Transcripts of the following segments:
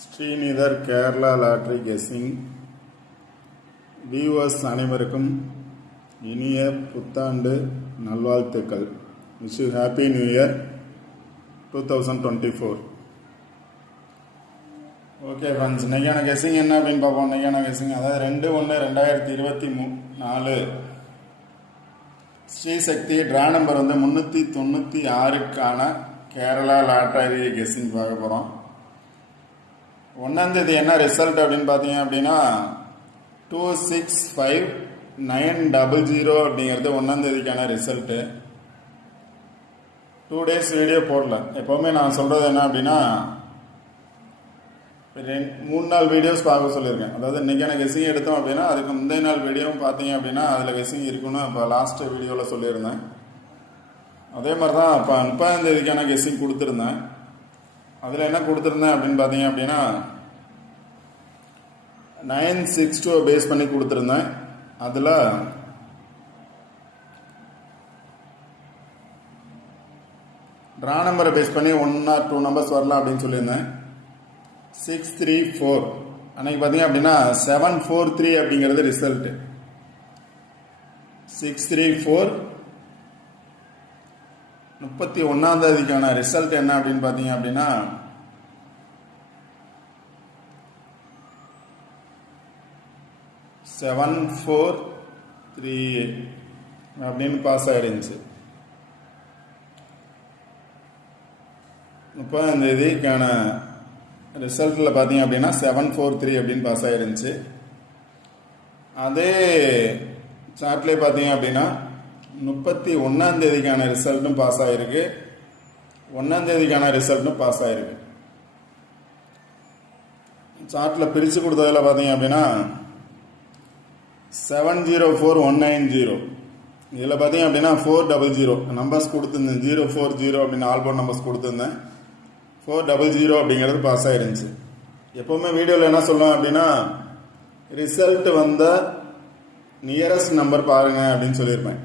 ஸ்ரீநிதர் Kerala lottery guessing viewers அனைவருக்கும் இனிய புத்தாண்டு நல்வாழ்த்துக்கள். Wish you happy new year 2024. Okay friends, இன்றைக்கான கெஸ்ஸிங் என்ன அப்படின்னு பார்ப்போம். இன்றைக்கான கெஸ்ஸிங் அதாவது 2/1/2024 ஸ்ரீசக்தி ட்ரா நம்பர் 396க்கான கேரளா லாட்டரி கெஸ்ஸிங் பார்க்க போகிறோம். 1ஆம் தேதி என்ன ரிசல்ட் அப்படின்னு பார்த்தீங்க அப்படின்னா 265900 அப்படிங்கிறது 1ஆம் தேதிக்கான ரிசல்ட்டு. 2 days வீடியோ போடல. எப்போவுமே நான் சொல்கிறது என்ன அப்படின்னா 3 நாள் வீடியோஸ் பார்க்க சொல்லியிருக்கேன். அதாவது இன்றைக்கான கெஸ்ஸிங் எடுத்தோம் அப்படின்னா அதுக்கு முந்தைய நாள் வீடியோவும் பார்த்தீங்க அப்படின்னா அதில் கெஸ்ஸிங் இருக்குன்னு இப்போ லாஸ்ட் வீடியோவில் சொல்லியிருந்தேன். அதே மாதிரி தான் இப்போ 30ஆம் தேதிக்கான கெஸ்ஸிங் கொடுத்துருந்தேன். அதில் என்ன கொடுத்துருந்தேன் அப்படின்னு பார்த்தீங்க அப்படின்னா 962 பேஸ் பண்ணி கொடுத்துருந்தேன். அதில் ட்ரா நம்பரை பேஸ் பண்ணி 1 or 2 நம்பர்ஸ் வரலாம் அப்படின்னு சொல்லியிருந்தேன். 634 அன்னைக்கு பார்த்தீங்க அப்படின்னா 743 அப்படிங்கிறது ரிசல்ட்டு. 634 31ஆம் தேதிக்கான ரிசல்ட் என்ன அப்படின்னு பார்த்தீங்க அப்படின்னா 7438 அப்படின்னு பாஸ் ஆகிடுச்சு. 30ஆம் தேதிக்கான ரிசல்ட்டில் பார்த்தீங்க அப்படின்னா 743 அப்படின்னு பாஸ் ஆகிருந்துச்சு. அதே சார்ட்லேயே பார்த்தீங்க அப்படின்னா 31ஆம் தேதிக்கான ரிசல்ட்டும் பாஸ் ஆகிருக்கு, 1ஆம் தேதிக்கான ரிசல்ட்டும் பாஸ் ஆகிருக்கு. சார்ட்டில் பிரித்து கொடுத்ததில் பார்த்தீங்க அப்படின்னா 704190 இதில் பார்த்தீங்க அப்படின்னா 400 நம்பர்ஸ் கொடுத்துருந்தேன். 040 அப்படின்னு ஆல்போர்ட் நம்பர்ஸ் கொடுத்துருந்தேன். 400 அப்படிங்கிறது பாஸ் ஆகிருந்துச்சு. எப்போவுமே வீடியோவில் என்ன சொல்லுவேன் அப்படின்னா ரிசல்ட் வந்த நியரஸ்ட் நம்பர் பாருங்கள் அப்படின்னு சொல்லியிருப்பேன்.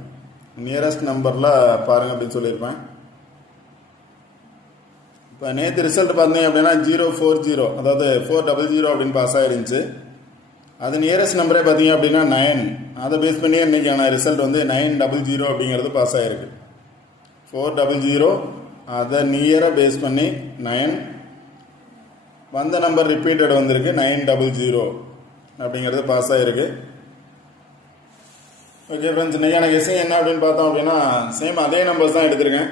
நியரஸ்ட் நம்பரில் பாருங்கள் அப்படின்னு சொல்லியிருப்பேன். இப்போ நேற்று ரிசல்ட் பார்த்தீங்க அப்படின்னா 040 அதாவது 400 அப்படின்னு பாஸ் ஆகிருந்துச்சு. அது நியரஸ்ட் நம்பரே பார்த்தீங்க அப்படின்னா 9. அதை பேஸ் பண்ணி இன்றைக்கான ரிசல்ட் 900 அப்படிங்கிறது பாஸ் ஆகிருக்கு. 400 அதை நியராக பேஸ் பண்ணி 9 வந்த நம்பர் ரிப்பீட்டட் வந்திருக்கு. 900 அப்படிங்கிறது பாஸ் ஆகிருக்கு. ஓகே ஃப்ரெண்ட்ஸ், இன்றைக்கான கெஸ்ஸிங் என்ன அப்படின்னு பார்த்தோம் அப்படின்னா சேம் அதே நம்பர்ஸ் தான் எடுத்திருக்கேன்.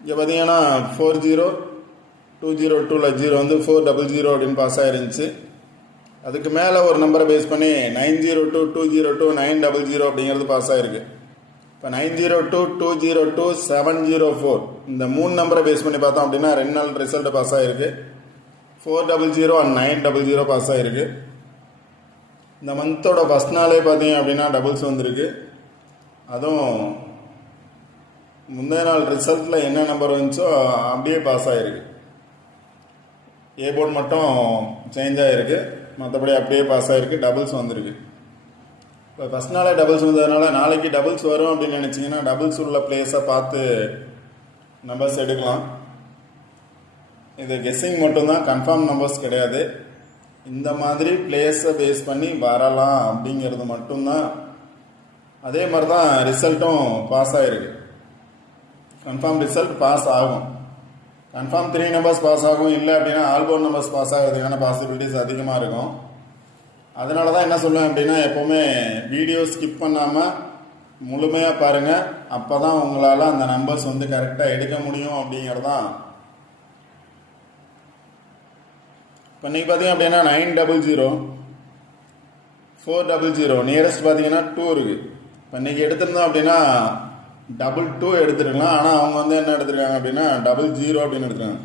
இங்கே பார்த்தீங்கன்னா 40202 0 400 அப்படின்னு பாஸ் ஆகிருந்துச்சு. அதுக்கு மேலே ஒரு நம்பரை பேஸ் பண்ணி 902202 900 அப்படிங்கிறது பாஸ் ஆகிருக்கு. இப்போ 90220 704 இந்த 3 நம்பரை பேஸ் பண்ணி பார்த்தோம் அப்படின்னா 2 நாள் ரிசல்ட் பாஸ் ஆகிருக்கு. 400 and 900 பாஸ் ஆகிருக்கு. இந்த மந்தோட ஃபஸ்ட் நாளே பார்த்தீங்க அப்படின்னா டபுள்ஸ் வந்திருக்கு. அதுவும் முந்தைய நாள் ரிசல்ட்டில் என்ன நம்பர் வந்துச்சோ அப்படியே பாஸ் ஆகிருக்கு. ஏ போர்டு மட்டும் சேஞ்ச் ஆகிருக்கு, மற்றபடி அப்படியே பாஸ் ஆகிருக்கு. டபுள்ஸ் வந்திருக்கு. இப்போ ஃபஸ்ட் நாளே டபுள்ஸ் வந்ததுனால நாளைக்கு டபுள்ஸ் வரும் அப்படின்னு நினச்சிங்கன்னா டபுள்ஸ் உள்ள பிளேஸை பார்த்து நம்பர்ஸ் எடுக்கலாம். இது கெஸ்ஸிங் மட்டும்தான், கன்ஃபார்ம் நம்பர்ஸ் கிடையாது. இந்த மாதிரி பிளேஸை பேஸ் பண்ணி வரலாம் அப்படிங்கிறது மட்டும்தான். அதே மாதிரி தான் ரிசல்ட்டும் பாஸ் ஆகிருக்கு. கன்ஃபார்ம் ரிசல்ட் பாஸ் ஆகும். கன்ஃபார்ம் 3 நம்பர்ஸ் பாஸ் ஆகும். இல்லை அப்படின்னா ஆல்போர்ட் நம்பர்ஸ் பாஸ் ஆகிறதுக்கான பாசிபிலிட்டிஸ் அதிகமாக இருக்கும். அதனால தான் என்ன சொல்லுவேன் அப்படின்னா எப்போவுமே வீடியோ ஸ்கிப் பண்ணாமல் முழுமையாக பாருங்கள். அப்போ தான் உங்களால் அந்த நம்பர்ஸ் கரெக்டாக எடுக்க முடியும் அப்படிங்கிறது தான். இப்போ இன்றைக்கி பார்த்தீங்க அப்படின்னா 900 400 நியரஸ்ட் பார்த்தீங்கன்னா 2 இருக்குது. இப்போ இன்றைக்கி எடுத்திருந்தோம் அப்படின்னா 22 எடுத்துருக்கலாம். ஆனால் அவங்க என்ன எடுத்துருக்காங்க அப்படின்னா 00 அப்படின்னு எடுத்துருக்காங்க.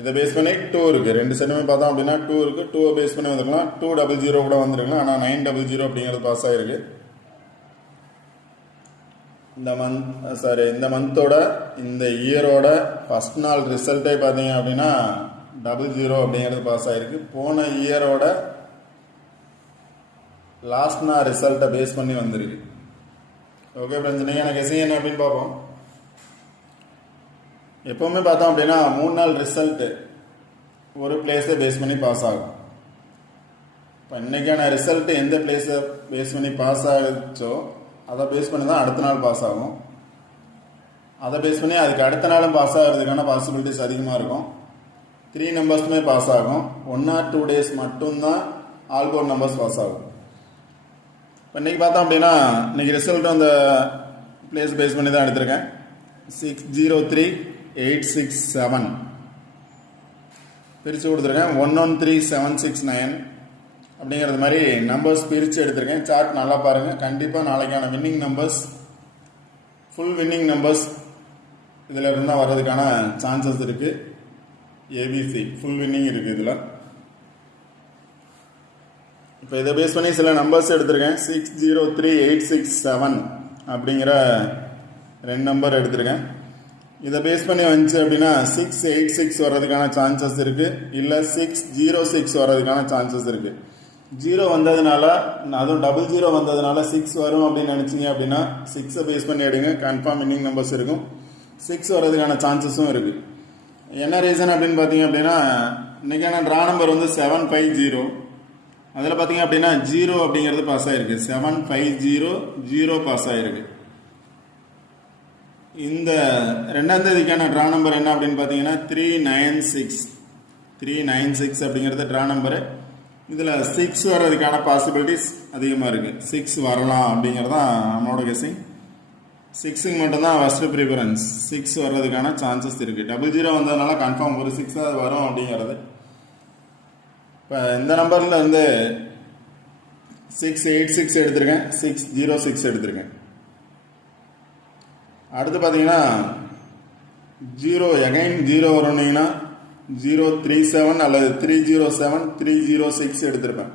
இதை பேஸ் பண்ணி 2 இருக்குது. 2 செட்டுமே பார்த்தோம் அப்படின்னா 2 இருக்குது. 2 பேஸ் பண்ணி வந்துருக்கலாம். 200 கூட வந்துருக்கலாம். ஆனால் 900 அப்படிங்கிறது பாஸ் ஆகிருக்கு. இந்த மந்தோட இந்த இயரோட ஃபஸ்ட் நாள் ரிசல்ட்டே பார்த்தீங்க அப்படின்னா 00 அப்படிங்கிறது பாஸ் ஆகிருக்கு. போன இயரோட லாஸ்ட் நாள் ரிசல்ட்டை பேஸ் பண்ணி வந்திருக்கு. ஓகே ஃப்ரெண்ட்ஸ், நீங்கள் எனக்கு கெஸ்ஸிங் என்ன அப்படின்னு பார்ப்போம். எப்போவுமே பார்த்தோம் அப்படின்னா 3 நாள் ரிசல்ட்டு ஒரு பிளேஸை பேஸ் பண்ணி பாஸ் ஆகும். இப்போ இன்றைக்கான ரிசல்ட்டு எந்த பிளேஸை பேஸ் பண்ணி பாஸ் ஆகிச்சோ அதை பேஸ் பண்ணி தான் அடுத்த நாள் பாஸ் ஆகும். அதை பேஸ் பண்ணி அதுக்கு அடுத்த நாளும் பாஸ் ஆகிறதுக்கான பாசிபிலிட்டிஸ் அதிகமாக இருக்கும். 3 நம்பர்ஸுமே பாஸ் ஆகும். 1 or 2 days மட்டும்தான் ஆல் போர்ட் நம்பர்ஸ் பாஸ் ஆகும். இப்போ இன்றைக்கி பார்த்தோம் அப்படின்னா இன்றைக்கி ரிசல்ட் அந்த பிளேஸ் பேஸ் பண்ணி தான் எடுத்திருக்கேன். 603867 பிரித்து கொடுத்துருக்கேன். 113769 அப்படிங்கிறது மாதிரி நம்பர்ஸ் பிரித்து எடுத்திருக்கேன். சார்ட் நல்லா பாருங்கள். கண்டிப்பாக நாளைக்கான winning numbers, full winning numbers இதில் இருந்தால் வர்றதுக்கான சான்சஸ் இருக்குது. ஏபிசி ஃபுல் வின்னிங் இருக்குது இதில். இப்போ இதை பேஸ் பண்ணி சில நம்பர்ஸ் எடுத்திருக்கேன். 603867 அப்படிங்கிற 2 நம்பர் எடுத்திருக்கேன். இதை பேஸ் பண்ணி வந்துச்சு அப்படின்னா 686 வர்றதுக்கான சான்சஸ் இருக்குது, இல்லை 606 வர்றதுக்கான சான்சஸ் இருக்குது. 0 வந்ததுனால, அதுவும் 00 வந்ததுனால 6 வரும் அப்படின்னு நினச்சிங்க அப்படின்னா 6 பேஸ் பண்ணி எடுங்க, கன்ஃபார்ம் வின்னிங் நம்பர்ஸ் இருக்கும். 6 வர்றதுக்கான சான்சஸும் இருக்குது. என்ன ரீசன் அப்படின்னு பார்த்தீங்க அப்படின்னா இன்றைக்கான ட்ரா நம்பர் வந்து 750. அதில் பார்த்தீங்க அப்படின்னா 0 அப்படிங்கிறது பாஸ் ஆகிருக்கு. 750 பாஸ் ஆகிருக்கு. இந்த 2ஆம் தேதிக்கான ட்ரா நம்பர் என்ன அப்படின்னு பார்த்தீங்கன்னா 396 அப்படிங்கிறது ட்ரா நம்பரு. இதில் 6 வர்றதுக்கான பாசிபிலிட்டிஸ் அதிகமாக இருக்குது. 6 வரலாம் அப்படிங்கிறது தான் நம்மளோட கெஸிங். 6க்கு மட்டும்தான் ஃபஸ்ட்டு ப்ரிஃபரன்ஸ். 6 வர்றதுக்கான சான்சஸ் இருக்குது. 00 வந்ததுனால கன்ஃபார்ம் ஒரு 6 அது வரும் அப்படிங்கிறது. இப்போ இந்த நம்பரில் வந்து 686 எடுத்திருக்கேன், 606 எடுத்திருக்கேன். அடுத்து பார்த்தீங்கன்னா 0 வரணுங்கன்னா 037 அல்லது 307 306 எடுத்திருப்பேன்.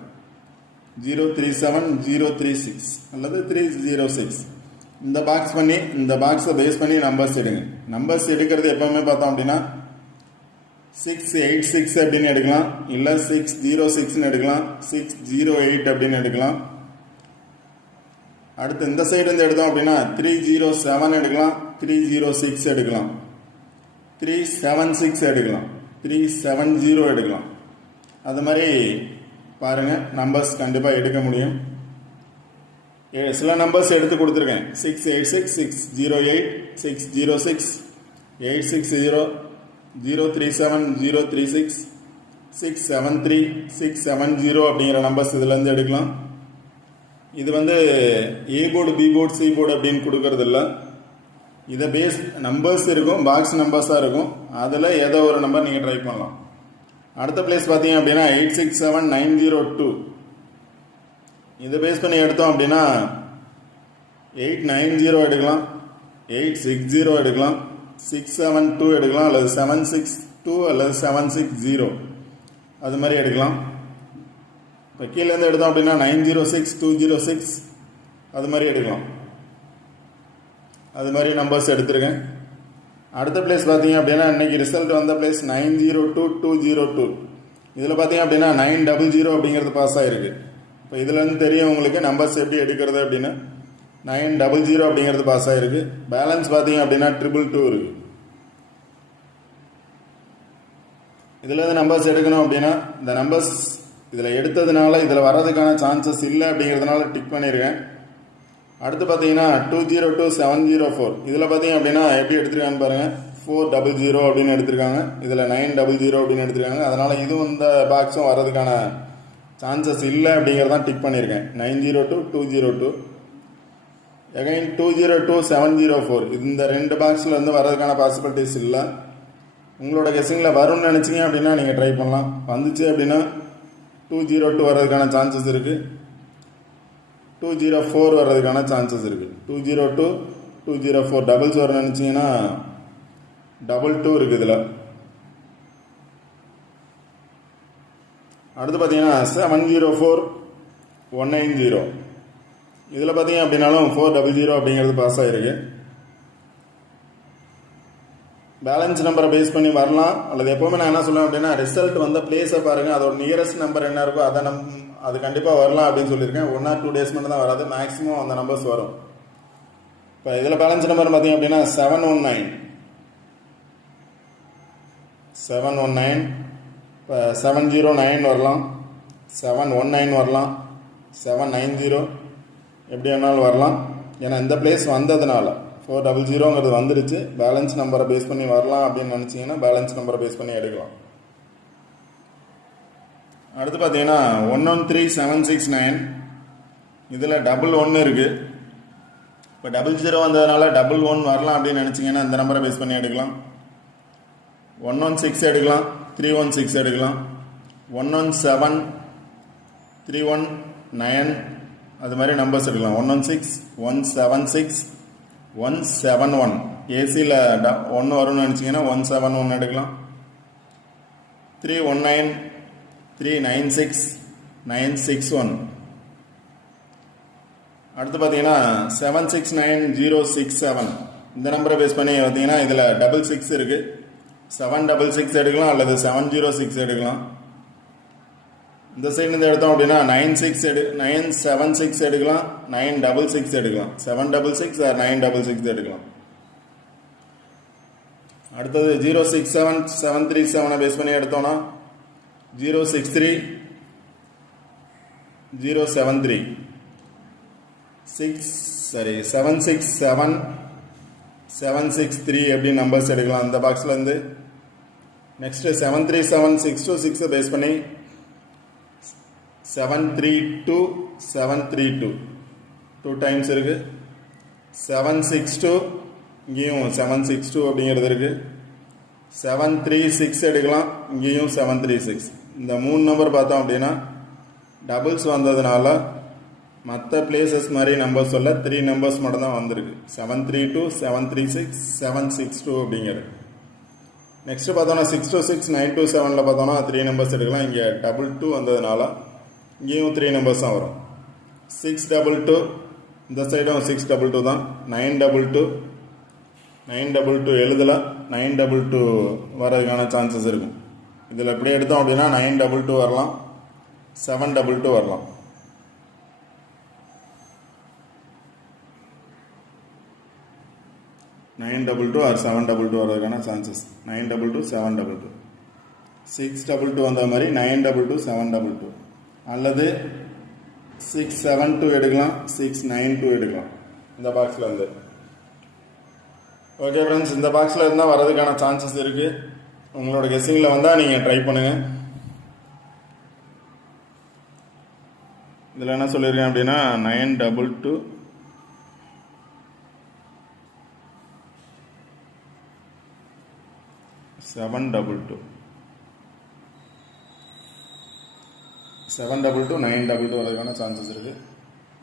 037 036 அல்லது 306 இந்த பாக்ஸ் பண்ணி, இந்த பாக்ஸை பேஸ் பண்ணி நம்பர்ஸ் எடுங்க. நம்பர்ஸ் எடுக்கிறது எப்போவுமே பார்த்தோம் அப்படின்னா 686 அப்படின்னு எடுக்கலாம், இல்லை 606 எடுக்கலாம், 608 அப்படின்னு எடுக்கலாம். அடுத்து இந்த சைடு வந்து எடுத்தோம் அப்படின்னா 307 எடுக்கலாம், 306 எடுக்கலாம், 376 எடுக்கலாம், 370 எடுக்கலாம். அது மாதிரி பாருங்கள், நம்பர்ஸ் கண்டிப்பாக எடுக்க முடியும். சில நம்பர்ஸ் எடுத்து கொடுத்துருக்கேன். 686 608 606 860 037 036 673 670 அப்படிங்கிற நம்பர்ஸ் இதுலேருந்து எடுக்கலாம். இது வந்து A board, B board, C board அப்படின்னு கொடுக்கறது இல்லை. இதை பேஸ் நம்பர்ஸ் இருக்கும், பாக்ஸ் நம்பர்ஸாக இருக்கும். அதில் ஏதோ ஒரு நம்பர் நீங்கள் ட்ரை பண்ணலாம். அடுத்த பிளேஸ் பார்த்தீங்க அப்படின்னா 867902. இதை பேஸ் பண்ணி எடுத்தோம் அப்படின்னா 890 எடுக்கலாம், 860 எடுக்கலாம், 672 எடுக்கலாம், அல்லது 762 அல்லது 760 அது மாதிரி எடுக்கலாம். இப்போ கீழேருந்து எடுத்தோம் அப்படின்னா 906 206 அது மாதிரி எடுக்கலாம். அது மாதிரி நம்பர்ஸ் எடுத்துருக்கேன். அடுத்த பிளேஸ் பார்த்தீங்க அப்படின்னா இன்றைக்கி ரிசல்ட் வந்த பிளேஸ் 902202. இதில் பார்த்தீங்க அப்படின்னா 900 அப்படிங்கிறது பாஸ் ஆகிருக்கு. இப்போ இதுலேருந்து தெரியும் உங்களுக்கு நம்பர்ஸ் எப்படி எடுக்கிறது அப்படின்னு. 900 அப்படிங்கிறது பாஸ் ஆகிருக்கு. பேலன்ஸ் பார்த்தீங்க அப்படின்னா 222 இருக்குது. இதுலேருந்து நம்பர்ஸ் எடுக்கணும் அப்படின்னா இந்த நம்பர்ஸ் இதில் எடுத்ததுனால இதில் வர்றதுக்கான சான்சஸ் இல்லை அப்படிங்கிறதுனால டிக் பண்ணியிருக்கேன். அடுத்து பார்த்தீங்கன்னா 202704. இதில் பார்த்தீங்க அப்படின்னா எப்படி எடுத்திருக்கான்னு பாருங்கள். 400 அப்படின்னு எடுத்திருக்காங்க. இதில் 900 அப்படின்னு எடுத்திருக்காங்க. அதனால் இதுவும் இந்த பாக்ஸும் வர்றதுக்கான சான்சஸ் இல்லை அப்படிங்கிறதான் டிக் பண்ணியிருக்கேன். 902 அகைன் 202704. இந்த 2 பாக்ஸில் வந்து வர்றதுக்கான பாசிபிலிட்டிஸ் இல்லை. உங்களோட கெஸிங்கில் வரும்னு நினச்சிங்க அப்படின்னா நீங்கள் ட்ரை பண்ணலாம். வந்துச்சு அப்படின்னா 202 வர்றதுக்கான சான்சஸ் இருக்குது. 204 வர்றதுக்கான சான்சஸ் இருக்குது. 202 204 டபுள்ஸ் வர நினச்சிங்கன்னா 22 இருக்குது இதில். அடுத்து பார்த்தீங்கன்னா 704 190. இதில் பார்த்தீங்க அப்படின்னாலும் 400 அப்படிங்கிறது பாஸ் ஆகிருக்கு. பேலன்ஸ் நம்பரை பேஸ் பண்ணி வரலாம். அல்லது எப்போவுமே நான் என்ன சொல்லுவேன் அப்படின்னா ரிசல்ட் வந்த பிளேஸை பாருங்கள், அதோட நியரஸ்ட் நம்பர் என்ன இருக்கோ அதை அது கண்டிப்பாக வரலாம் அப்படின்னு சொல்லியிருக்கேன். 1 or 2 days மட்டும் தான் வராது, மேக்ஸிமம் அந்த நம்பர்ஸ் வரும். இப்போ இதில் பேலன்ஸ் நம்பர் பார்த்தீங்க அப்படின்னா 719. 719, இப்போ 709 வரலாம், 719 வரலாம், 790 எப்படி வேணாலும் வரலாம். ஏன்னா இந்த பிளேஸ் வந்ததுனால 400ங்கிறது வந்துடுச்சு. பேலன்ஸ் நம்பரை பேஸ் பண்ணி வரலாம் அப்படின்னு நினச்சிங்கன்னா பேலன்ஸ் நம்பரை பேஸ் பண்ணி எடுக்கலாம். அடுத்து பார்த்தீங்கன்னா 113769, இதில் 11 இருக்குது. இப்போ 00 வந்ததுனால 11 வரலாம் அப்படின்னு நினச்சிங்கன்னா இந்த நம்பரை பேஸ் பண்ணி எடுக்கலாம். 116 எடுக்கலாம், 316 எடுக்கலாம், 117, 319 அது மாதிரி நம்பர்ஸ் எடுக்கலாம். 116, 176, 171 ஏசியில் 1 வரும்னு நினச்சிங்கன்னா 171 எடுக்கலாம். 319, 396, 961. அடுத்து பார்த்தீங்கன்னா 769067, இந்த நம்பரை பேஸ் பண்ணி பார்த்தீங்கன்னா இதில் 66 இருக்குது. 766 எடுக்கலாம் அல்லது 706 எடுக்கலாம். இந்த சைட்லேருந்து எடுத்தோம் அப்படின்னா 976 எடுக்கலாம், 966 எடுக்கலாம், 766 ஆர் 966 எடுக்கலாம். அடுத்தது 067737 பேஸ் பண்ணி எடுத்தோம்னா 063, 073, 767, 763 எப்படி நம்பர்ஸ் எடுக்கலாம் அந்த பாக்ஸ்லேருந்து. நெக்ஸ்ட்டு 737626 பேஸ் பண்ணி 732, 732 2 டைம்ஸ் இருக்குது. 762 இங்கேயும் 762 அப்படிங்கிறது இருக்குது. 736 எடுக்கலாம், இங்கேயும் 736. இந்த 3 நம்பர் பார்த்தோம் அப்படின்னா டபுள்ஸ் வந்ததுனால மற்ற பிளேசஸ் மாதிரி நம்பர்ஸ் சொல்ல 3 நம்பர்ஸ் மட்டும் தான் வந்திருக்கு. 732, 736, 762 அப்படிங்கிறது. நெக்ஸ்ட்டு பார்த்தோன்னா 626, 927 பார்த்தோன்னா 3 நம்பர்ஸ் எடுக்கலாம். இங்கே 22 வந்ததுனால இங்கேயும் 3 நம்பர்ஸ் தான் வரும். 622, இந்த சைடும் 622 தான். 922, 922 எழுதலாம், 922 வரதுக்கான சான்சஸ் இருக்கும். இதில் எப்படி எடுத்தோம் அப்படின்னா 922 வரலாம், 722 வரலாம். 922 ஆர் 722 வரதுக்கான சான்சஸ். 922, 722, 622 வந்த மாதிரி 922, 722 அல்லது 672 எடுக்கலாம், 692 எடுக்கலாம் இந்த பாக்ஸில் இருந்து. ஓகே ஃப்ரெண்ட்ஸ், இந்த பாக்ஸில் இருந்தால் வரதுக்கான சான்சஸ் இருக்குது. உங்களோட கெஸ்ஸிங்கில் வந்தால் நீங்கள் ட்ரை பண்ணுங்கள். இதில் என்ன சொல்லியிருக்கேன் அப்படின்னா 922, 722, 722, 922 வரதுக்கான சான்சஸ் இருக்குது.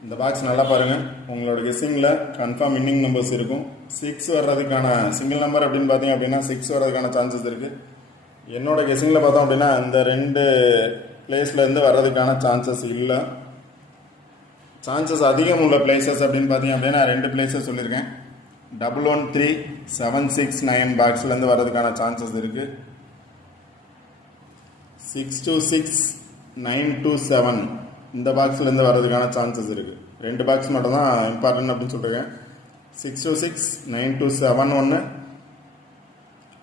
இந்த பாக்ஸ் நல்லா பாருங்கள். உங்களோட கெஸ்ஸிங்கில் கன்ஃபார்ம் வின்னிங் நம்பர்ஸ் இருக்கும். 6 வர்றதுக்கான சிங்கிள் நம்பர் அப்படின்னு பார்த்தீங்க அப்படின்னா 6 வர்றதுக்கான சான்சஸ் இருக்குது. என்னோட கெஸ்ஸிங்கில் பார்த்தோம் அப்படின்னா இந்த 2 பிளேஸ்லேருந்து வர்றதுக்கான சான்சஸ் இல்லை. சான்சஸ் அதிகம் உள்ள பிளேசஸ் அப்படின்னு பார்த்தீங்க அப்படின்னா 2 பிளேசஸ் சொல்லியிருக்கேன். 113, 769 பாக்ஸ்லேருந்து வர்றதுக்கான சான்சஸ் இருக்குது. 626, 927 இந்த பாக்ஸ்லேருந்து வர்றதுக்கான சான்சஸ் இருக்குது. 2 பாக்ஸ் மட்டும் தான் இம்பார்ட்டன்ட் அப்படின்னு சொல்லியிருக்கேன். 626, 927 ஒன்று,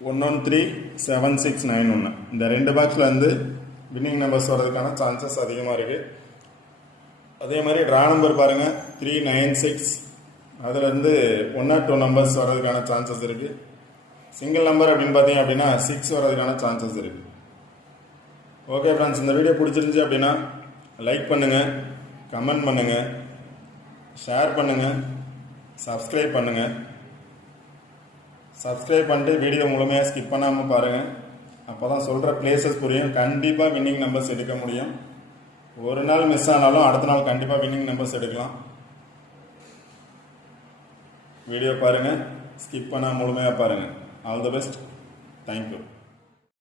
113, 7691 இந்த 2 பாக்ஸில் வந்து வின்னிங் நம்பர்ஸ் வர்றதுக்கான சான்சஸ் அதிகமாக இருக்குது. அதே மாதிரி ட்ரா நம்பர் பாருங்கள் 396, அதுலேருந்து 1 or 2 நம்பர்ஸ் வர்றதுக்கான சான்சஸ் இருக்குது. சிங்கிள் நம்பர் அப்படின்னு பார்த்தீங்க அப்படின்னா 6 வர்றதுக்கான சான்சஸ் இருக்குது. ஓகே ஃப்ரெண்ட்ஸ், இந்த வீடியோ பிடிச்சிருந்துச்சி அப்படின்னா லைக் பண்ணுங்கள், கமெண்ட் பண்ணுங்கள், ஷேர் பண்ணுங்கள், சப்ஸ்கிரைப் பண்ணுங்கள். சப்ஸ்கிரைப் பண்ணிட்டு வீடியோ முழுமையாக ஸ்கிப் பண்ணாமல் பாருங்கள். அப்போ தான் சொல்கிற பிளேசஸ் புரியும். கண்டிப்பாக வின்னிங் நம்பர்ஸ் எடுக்க முடியும். ஒரு நாள் மிஸ் ஆனாலும் அடுத்த நாள் கண்டிப்பாக வின்னிங் நம்பர்ஸ் எடுக்கலாம். வீடியோ பாருங்கள், ஸ்கிப் பண்ணால் முழுமையாக பாருங்கள். All the best. தேங்க்யூ.